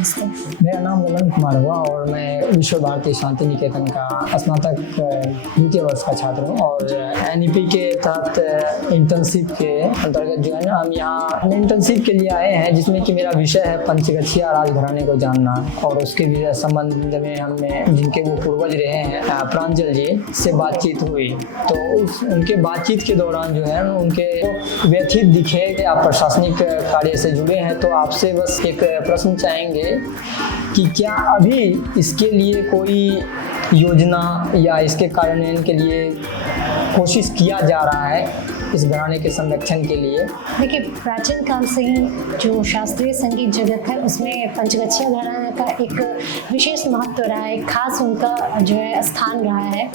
नमस्ते। मेरा नाम ललन कुमार हुआ और मैं विश्व भारती शांति निकेतन का स्नातक द्वितीय वर्ष का छात्र हूँ और एनईपी के तहत इंटर्नशिप के अंतर्गत जो है ना हम यहाँ इंटर्नशिप के लिए आए हैं, जिसमें कि मेरा विषय है पंचगछिया राजघराने को जानना। और उसके भी संबंध में हमें जिनके वो पूर्वज रहे हैं प्रांजल जी से बातचीत हुई, तो उनके बातचीत के दौरान जो है उनके व्यथित दिखे कि आप प्रशासनिक कार्य से जुड़े हैं। तो आपसे बस एक प्रश्न चाहेंगे कि क्या अभी इसके लिए कोई योजना या इसके कार्यान्वयन के लिए कोशिश किया जा रहा है इस घराने के संरक्षण के लिए? देखिए, प्राचीन काल से ही जो शास्त्रीय संगीत जगत है उसमें पंचगछिया घराना का एक विशेष महत्व रहा है, खास उनका जो है स्थान रहा है।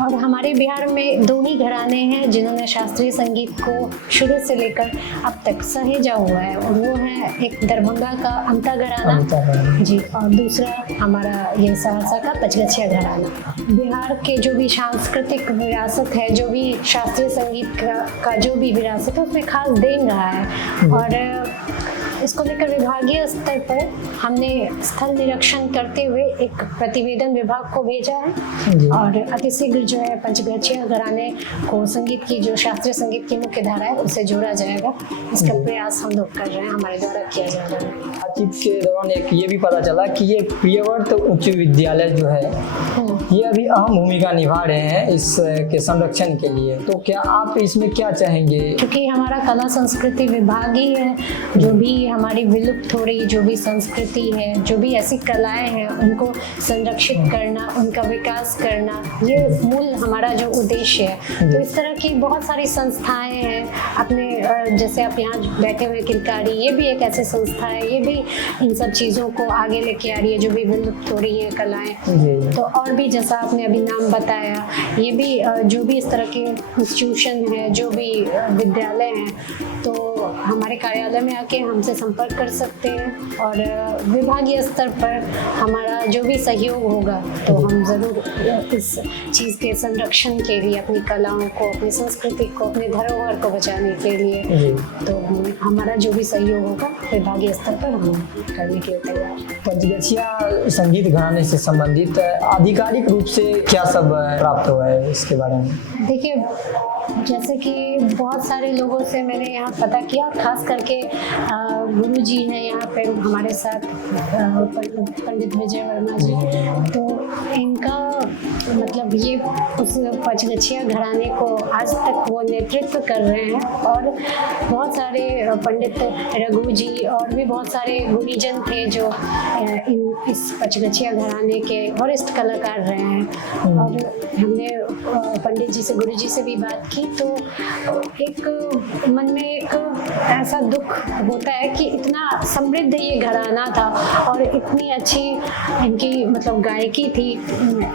और हमारे बिहार में दो ही घराने हैं जिन्होंने शास्त्रीय संगीत को शुरू से लेकर अब तक सहेजा हुआ है, और वो है एक दरभंगा का अमता घराना जी, और दूसरा हमारा ये सहरसा का पंचगछिया घराना। बिहार के जो भी सांस्कृतिक विरासत है, जो भी शास्त्रीय संगीत का जो भी विरासत है, उसमें खास देन रहा है। और इसको लेकर विभागीय स्तर पर हमने स्थल निरीक्षण करते हुए एक प्रतिवेदन विभाग को भेजा है, और अतिशीघ्र जो है पंचगछिया घराने को संगीत की जो शास्त्रीय संगीत की मुख्य धारा है उससे जोड़ा जाएगा। इसका प्रयास हम लोग कर रहे हैं, हमारे द्वारा किया जा रहा है। बातचीत के दौरान एक ये भी पता चला कि ये प्रियव्रत उच्च विद्यालय जो है ये अभी अहम भूमिका निभा रहे हैं इसके संरक्षण के लिए, तो क्या आप इसमें क्या चाहेंगे? क्योंकि हमारा कला संस्कृति विभाग ही है, जो भी हमारी विलुप्त हो रही जो भी संस्कृति है, जो भी ऐसी कलाएं हैं उनको संरक्षित करना, उनका विकास करना, ये मूल हमारा जो उद्देश्य है। तो इस तरह की बहुत सारी संस्थाएं हैं अपने, जैसे आप यहाँ बैठे हुए किलकारी, ये भी एक ऐसी संस्था है, ये भी इन सब चीज़ों को आगे लेके आ रही है जो भी विलुप्त हो रही है कलाएं। तो और भी जैसा आपने अभी नाम बताया, ये भी जो भी इस तरह के इंस्टीट्यूशन है, जो भी विद्यालय हैं, तो हमारे कार्यालय में आके हमसे संपर्क कर सकते हैं। और विभागीय स्तर पर हमारा जो भी सहयोग होगा तो हम ज़रूर इस चीज़ के संरक्षण के लिए, अपनी कलाओं को, अपनी संस्कृति को, अपने धरोहर को बचाने के लिए, तो हमारा जो भी सहयोग होगा विभागीय स्तर पर हम करने के लिए तैयार हैं। पंचगछिया संगीत घराने से संबंधित आधिकारिक रूप से क्या सब प्राप्त हुआ है इसके बारे में? देखिए, जैसे कि बहुत सारे लोगों से मैंने यहाँ पता किया, खास करके गुरु जी हैं यहाँ पे हमारे साथ, पंडित विजय वर्मा जी, तो इनका मतलब ये उस पंचगछिया घराने को आज तक वो नेतृत्व कर रहे हैं। और बहुत सारे पंडित रघु जी और भी बहुत सारे गुणीजन थे जो इस पंचगछिया घराने के वरिष्ठ कलाकार रहे हैं। और हमने पंडित जी से, गुरु जी से भी बात की, तो एक मन में एक ऐसा दुख होता है कि इतना समृद्ध ये घराना था और इतनी अच्छी इनकी मतलब गायकी थी,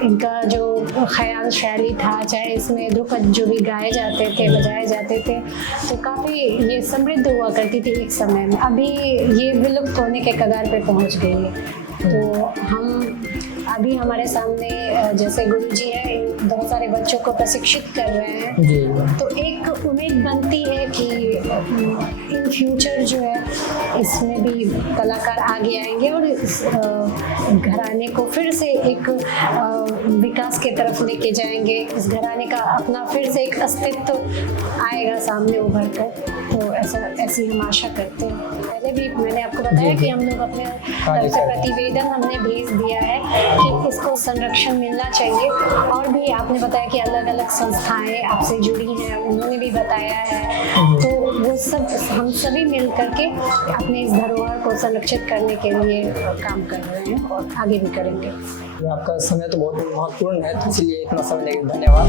इनका जो ख्याल शैली था, चाहे इसमें ध्रुपद जो भी गाए जाते थे, बजाए जाते थे, तो काफ़ी ये समृद्ध हुआ करती थी एक समय में। अभी ये विलुप्त होने के कगार पे पहुंच गई है। तो हम अभी हमारे सामने जैसे गुरुजी हैं, बहुत सारे बच्चों को प्रशिक्षित कर रहे हैं, तो एक उम्मीद बनती है कि इन फ्यूचर जो है इसमें भी कलाकार आगे आएंगे और इस घराने को फिर से एक विकास के तरफ लेके जाएंगे। इस घराने का अपना फिर से एक अस्तित्व आएगा सामने उभर कर, तो ऐसी हम आशा करते हैं। पहले भी मैंने आपको बताया कि हम लोग अपने तरफ से प्रतिवेदन हमने भेज दिया है कि इसको संरक्षण मिलना चाहिए। और भी आपने बताया कि अलग अलग संस्थाएं आपसे जुड़ी हैं, उन्होंने भी बताया है, तो वो सब हम सभी मिल करके अपने इस धरोहर को संरक्षित करने के लिए काम कर रहे हैं और आगे भी करेंगे। आपका समय तो बहुत महत्वपूर्ण है, तो इसलिए इतना समय देने के लिए धन्यवाद।